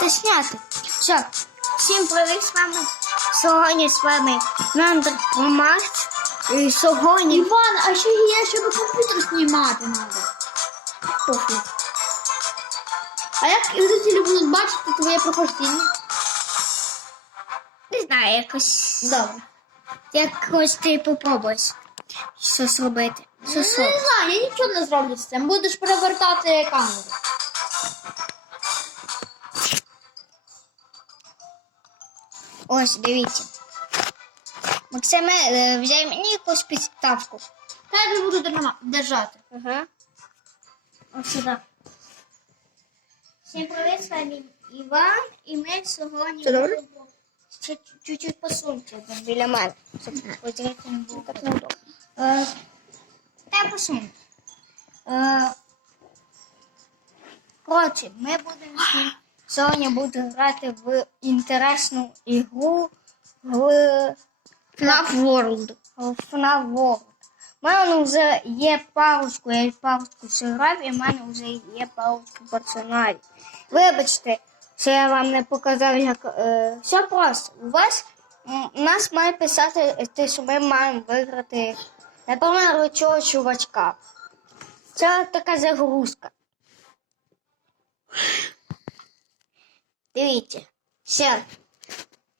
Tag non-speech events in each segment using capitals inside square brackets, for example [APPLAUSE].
Та зняти. Все. Всім привіт з вами. Сьогодні з вами Нандр Макс. І сьогодні Іван, а ще є, щоб комп'ютер знімати треба. Пофіг. А як зрителі будуть бачити твоє проходження? Не знаю, якось. Добре. Якось ти попробуєш що зробити. Що Не зробити. знаю, я нічого не зроблю з цим. Будеш перевертати камеру. Ось, дивіться. Максиме, е, взяй мені якусь підставку. Та я буду держа- держати. Ага. Ось сюди. Всім привіт, з вами Іван, і ми сьогодні будемо чуть-чуть посунути там біля мене. Щоб ось не було так неудобно. Е, Та посунути. Е, Коротше, ми будемо сьогодні- будемо грати в інтересну ігру в FNAF World. FNAF World. У мене вже є парочку, я парочку зіграв, і в мене вже є парочку персоналів. Вибачте, що я вам не показав, як е, все просто. У вас у нас має писати, те, що ми маємо виграти, наприклад, цього чувачка. Це така загрузка. Дивіться, все.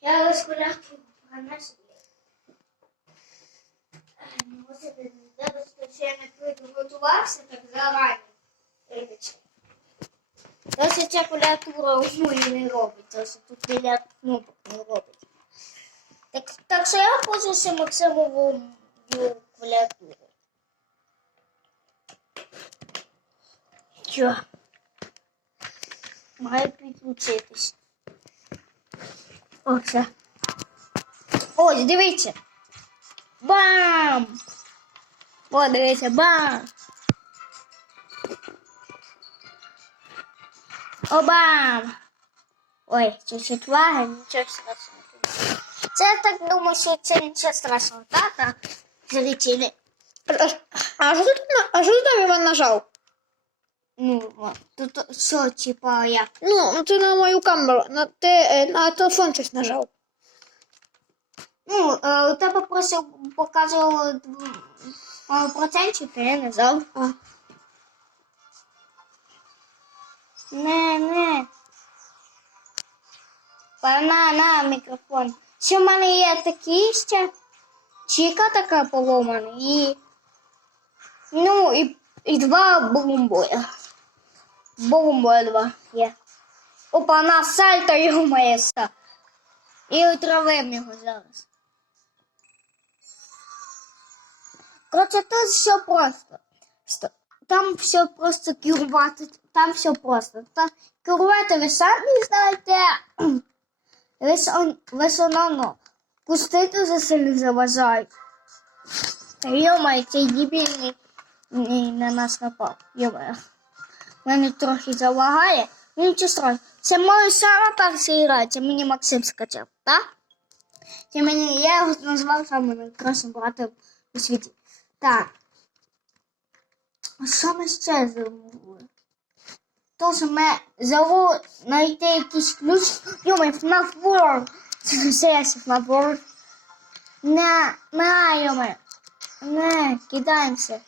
Я розкуляки принесу. Ну, я не підготувався так зарані. Вибачте. Досі ця клавіатура у мої не робить, досі тут біля кнопок не робить. Так, так що я пользуюся Максимову клавіатуру. Що? Має підключитись. О, все. Ось, дивіться. Бам! О, дивіться, бам! О, бам! Ой, чуть-чуть лаги, нічого страшного. Це я так думаю, що це нічого страшного, так? Так, зрителі. А що тут на- а що тут там Іван нажав? Ну, тут все, типа, як. Ну, ну ти на мою камеру, на ти е, на телефон щось нажав. Ну, е, у тебе просто показувало м, е, процентів, я не знав. А. Не, не. На, на мікрофон. Ще в мене є такі ще. Чіка така поломана і. Ну, і, і два бомбоя. Бомбоя два є. Опа, на сальто його має ста. І отравим його зараз. Коротше, тут все просто. Там все просто керувати, там все просто. Там керувати ви самі знаєте. [CLEARS THROAT] Ви соновно кусти дуже сильно заважають. Йомай, цей дебільний на нас напав. Йомай. Мене трохи залагає. Ну нічого страшного. Це моя сама перша гра, це мені Максим скачав, так? Це мені, я його назвав самим найкращим братом у світі. Так. Що ми ще забули? То, що ми забули знайти якийсь ключ. Йома, FNAF World. Це все FNAF World. Не, не, йома. Не, кидаємося.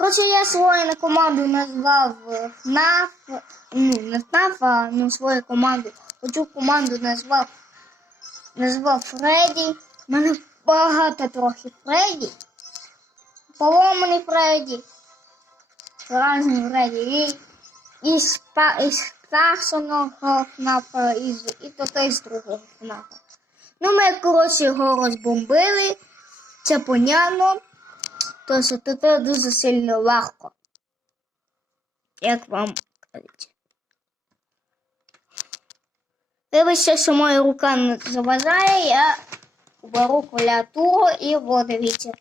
Коротше, я свою на команду назвав е, FNAF. Ну, не FNAF, а ну, свою команду. Оцю команду назвав назвав Фредді. У мене багато трохи Фредді. Поломаний Фредді. Разний Фредді. І, і, спа, з першого ФНАФа, і, і то той з другого ФНАФа. Ну, ми, коротше, його розбомбили. Це понятно. То що дуже сильно легко. Як вам кажуть. Вибачте, що моя рука не заважає, я беру клавіатуру і дивіться.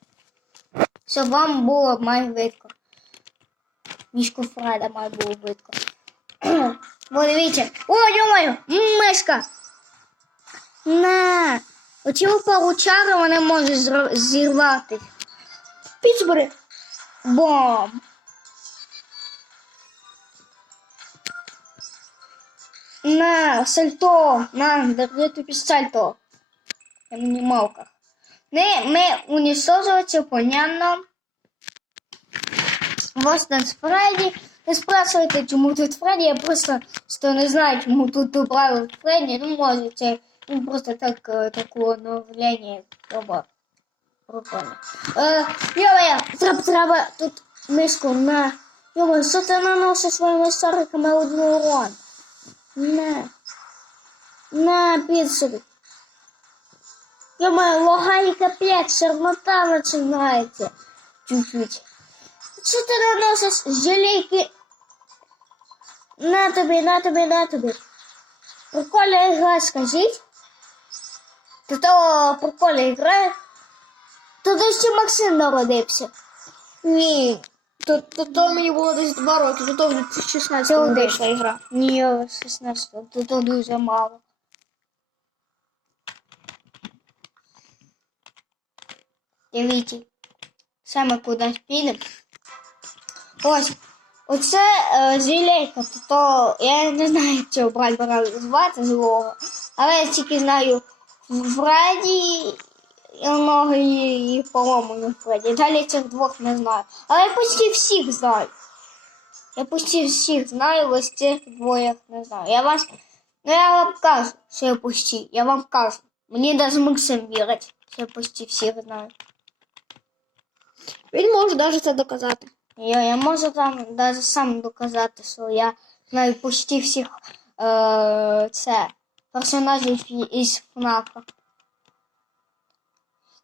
Щоб вам було має видко. Мішку Фреда має було видко. [CLEARS THROAT] Вот дивіться. О, йомаю, мишка. На. Оці поручари вони можуть зірвати. Піцбери. Бом. На, сальто, на, держи тобі сальто. На мінімалках. Не, ми уничтожується, понятно. Вот нас Фредді. Не спрашивайте, чому тут Фредді, я просто що не знаю, чому тут добавив Фредді. Ну, може, це він просто так, е, таке оновлення добав. Прикольно. Е, Йома, треба, треба тут мишку на. Йома, що ти наносиш своїми шариками одну урон? На. На, під собі. Йома, лагай капець, шармота починається. Чуть-чуть. Що ти наносиш желейки? На тобі, на тобі, на тобі. Прикольна гра, скажіть. Ти то прикольна гра. Тоді ще Максим народився. Ні. То, то, то мені було десь два роки, то, то в 2016 Це вийшла ігра. Ні, 16, то, то дуже мало. Дивіться, саме кудись підемо. Ось, оце е, зілейка, то, то я не знаю, як цього бральбера звати злого, але я тільки знаю Фредді і много і, і по-моєму Фредді. Далі цих двох не знаю. Але я почти всіх знаю. Я почти всіх знаю, ось цих двоє не знаю. Я вас. Ну я вам кажу, що я почти. Я вам кажу. Мені навіть Максим вірить, що я почти всіх знаю. Він може навіть це доказати. Я, я можу там навіть сам доказати, що я знаю почти всіх е, це, персонажів із ФНАФа.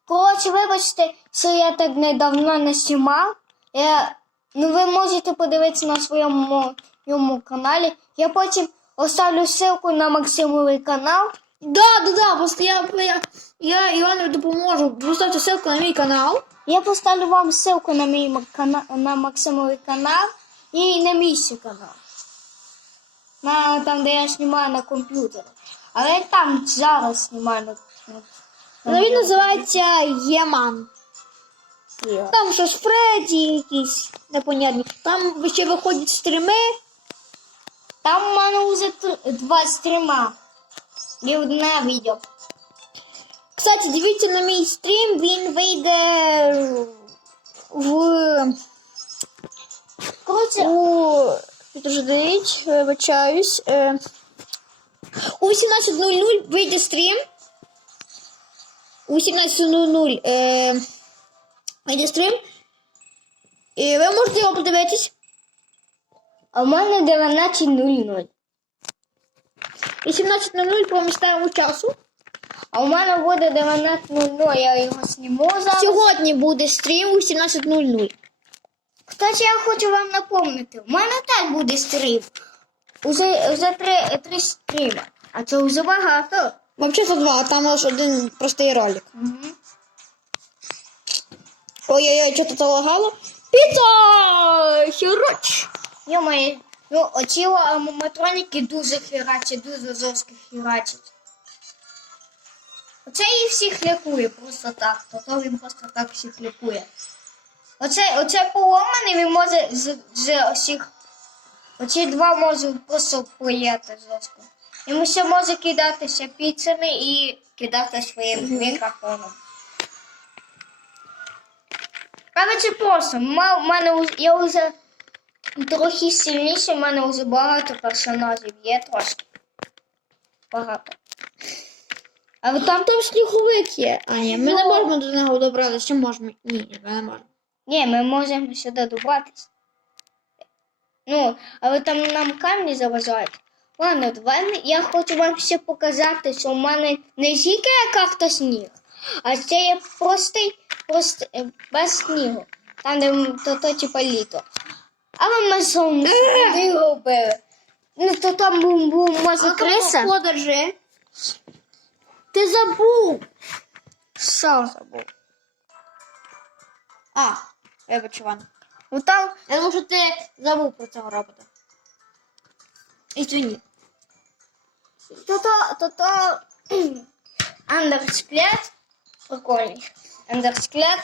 Коротше, вибачте, що я так недавно не знімав. Я, ну, ви можете подивитися на своєму моєму каналі. Я потім оставлю ссылку на Максимовий канал. Да, да, да, просто я, я, я Івану допоможу. Поставте ссылку на мій канал. Я поставлю вам ссылку на мій ма- кана- на Максимовий канал і на мій ще канал. На, там, де я знімаю на комп'ютері. Але я там зараз знімаю на, на, Ну, він називається Єман. комп'ютері. Там щось Фредді якісь непонятні. Там ще виходять стріми. Там у мене вже два стріма. І одне відео. Кстати, дивіться на мій стрім, він вийде в Коротше, у підождіть, вибачаюсь. Е, у 18.00 вийде стрім. У 18.00 е, вийде стрім. І ви можете його подивитись. а в мене 19.00. 18.00 по місцевому часу. А у мене буде 19.00, я його зніму зараз. Сьогодні буде стрім у 18.00. Кстати, я хочу вам напомнити, у мене теж буде стрім. Уже, уже три, три стріми. А це вже багато. Взагалі два, а там лише один простий ролик. Угу. Ой-ой-ой, що тут лагало? Піца! Хіроч! Йомає, ну оці аматроніки дуже херачать, дуже жорстко херачать. Оце їх всіх лікує просто так, то, то він просто так всіх лікує. Оце, оце поломаний він може з, з усіх. Оці два можуть просто поїти жорстко. Йому ще може кидатися піцами і кидати своїм мікрофоном. Але це просто. Ма- в мене я вже трохи сильніше, в мене вже багато персонажів є трошки. Багато. Але там Там сніговик є. А, ні, ми не Ну. можемо до нього добратися. Чи можемо? Ні, ні, ми не можемо. Ні, ми можемо сюди добратися. Ну, але там нам камні заважають. Ладно, давай я хочу вам ще показати, що в мене не тільки як сніг, а це є простий, простий е, без снігу. Там, де то, то типа літо. Але ми [LAUGHS] не робили. Ну, то там був, був може криса. Подержи. Ти забув. Що забув? А, вибач, Іван. Ну там Я думав, що ти забув про цього робота. Ізвини. То-то, то-то [CLEARS THROAT] андерсклет. Прикольний. Андерсклет.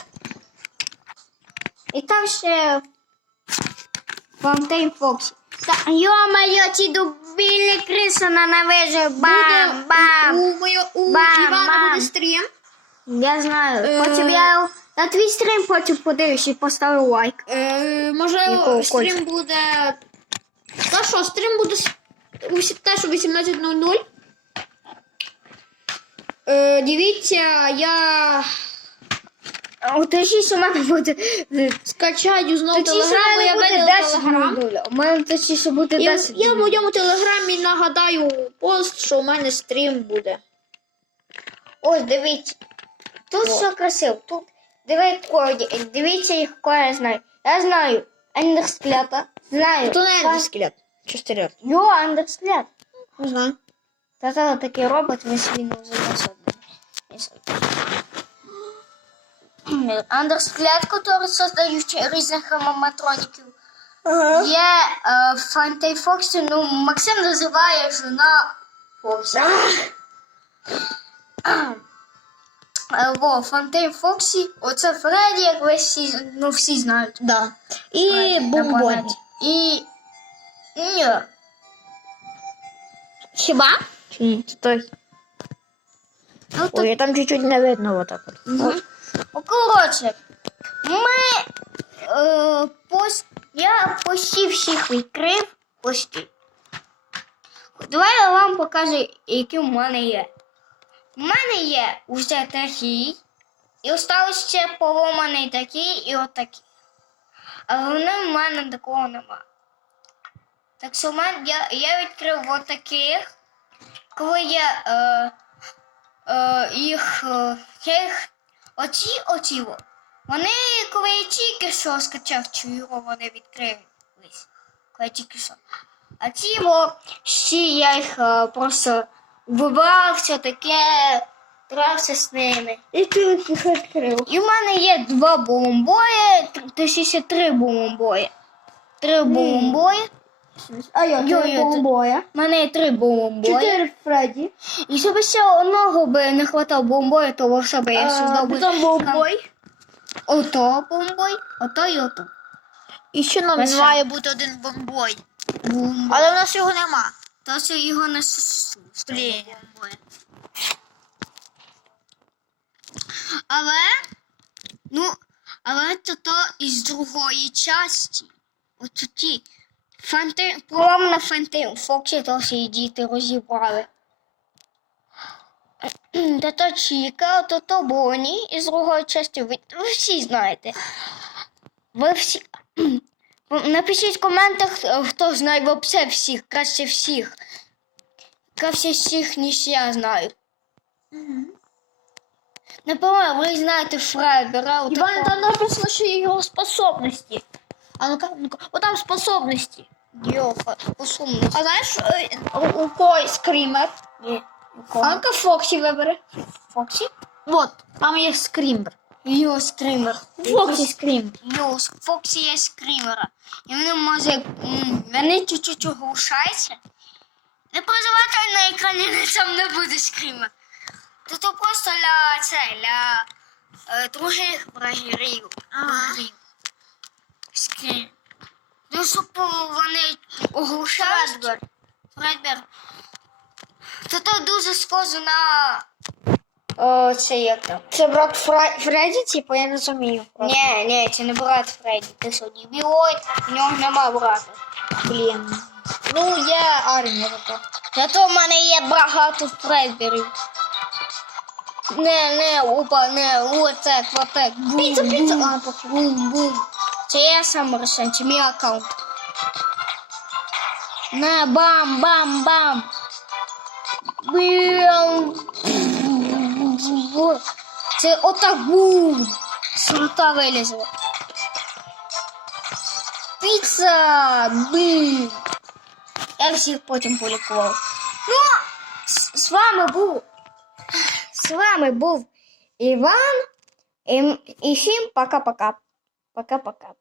І там ще Фонтейн Фоксі. Йо-моє, ці дубільні криси ненавижу. Бам, бам. У, моє, у Бам, Івана бам. буде стрім. Я знаю. Е. Потім я на твій стрім потім подивлюсь і поставлю лайк. Е, може, Якого стрім буде. Та що, стрім буде с- теж о 18.00. Е, дивіться, я О, точніше, у мене буде. скачаю знову Точніше, у я 10 телеграм. У мене точніше буде 10 я в моєму телеграмі нагадаю пост, що у мене стрім буде. Ось, дивіться. Тут О. все красиво. Тут диви коді. Дивіться їх, кого я знаю. Я знаю Ендерсклята. Знаю. То не скелет. Чи стерет? Йо, Ендерсклят. Не знаю. Та це такий робот, він свій не Андерсклят, який создають різних маматроніків. Є е, Фантей Фоксі, ну Максим називає жена Фоксі. Е, Во, Фонтейн Фоксі, оце Фредді, як ви всі, ну, всі знають. Да. І Фредді на бомбоні. планеті. І. Ні. Хіба? Ні? Це той. Ну, то Ой, там чуть-чуть не видно вот так от. Мгм. Ну, коротше, ми е, пос... я почти всіх відкрив. Почти. Давай я вам покажу, які в мене є. У мене є уже такий. І осталось ще поломаний такий і отакий. А головне в мене такого нема. Так що в мене, я, я відкрив отаких. Коли я е, е, їх, е, я їх оці оці. во, Вони, коли я тільки що скачав ігру, вони відкрились. Коли я тільки що. А ці во, всі я їх е, просто вибрав, все таке, грався з ними. І ти їх відкрив. І в мене є два бомбої, точніше три бомбої. Три бомбої. А я Йо, три йо, бомбоя. У мене є три бомбої. Чотири Фредді. І щоб ще одного би не хватало бомбою, то щоб я создав би Потім бомбой. ото бомбой, ото і ото. І ще нам Без має бути один бомбой. Бомбой. Але в нас його нема. То що його не. Блін. Бомбої. Але, ну, але це то із другої часті. От ті. Фанти, на Фанти, Фоксі то всі діти розібрали. Та то Чіка, то то Боні із другої частини. Ви, ви всі знаєте. Ви всі. [CLEARS THROAT] Напишіть в коментах, хто знає вообще всіх, краще всіх. Краще всіх, ніж я знаю. Напевно, ви знаєте Фрайбера. Іван, там написано, що його способності. А ну-ка, ну-ка. О, там способності. Йо, посумний. А знаєш, е, у, кой скрімер? Ні. А ну-ка Фоксі вибери. Фоксі? Вот, там є скрімер. Йо, скример. Фоксі скрімер. Йо, Фоксі є скримера. І вони може, вони чуть-чуть оглушаються. Не переживайте, на екрані там не буде скример. То то просто для це, для е, других врагів. Врагів. Скрим. Ну, щоб вони оглушають. Фредбер. То то дуже схоже на... О, це як там? Це брат Фра... Фредді, типу, я не розумію. Ні, ні, це не брат Фредді. Ти що, дебілоїд? В нього нема брата. Блін. Ну, є армія зато. Зато в мене є багато Фредберів. Не, не, опа, не, оце, отак. Бум, Піца, піца. бум, бум. Це я сам Росен, це мій аккаунт. Не, бам, бам, бам. Бам. Це отак бум. Срута вилізла. Піца! Бум! Я всіх потім полікував. Ну, з, з вами був. З вами був Іван. І, і всім пока-пока. Пока-пока.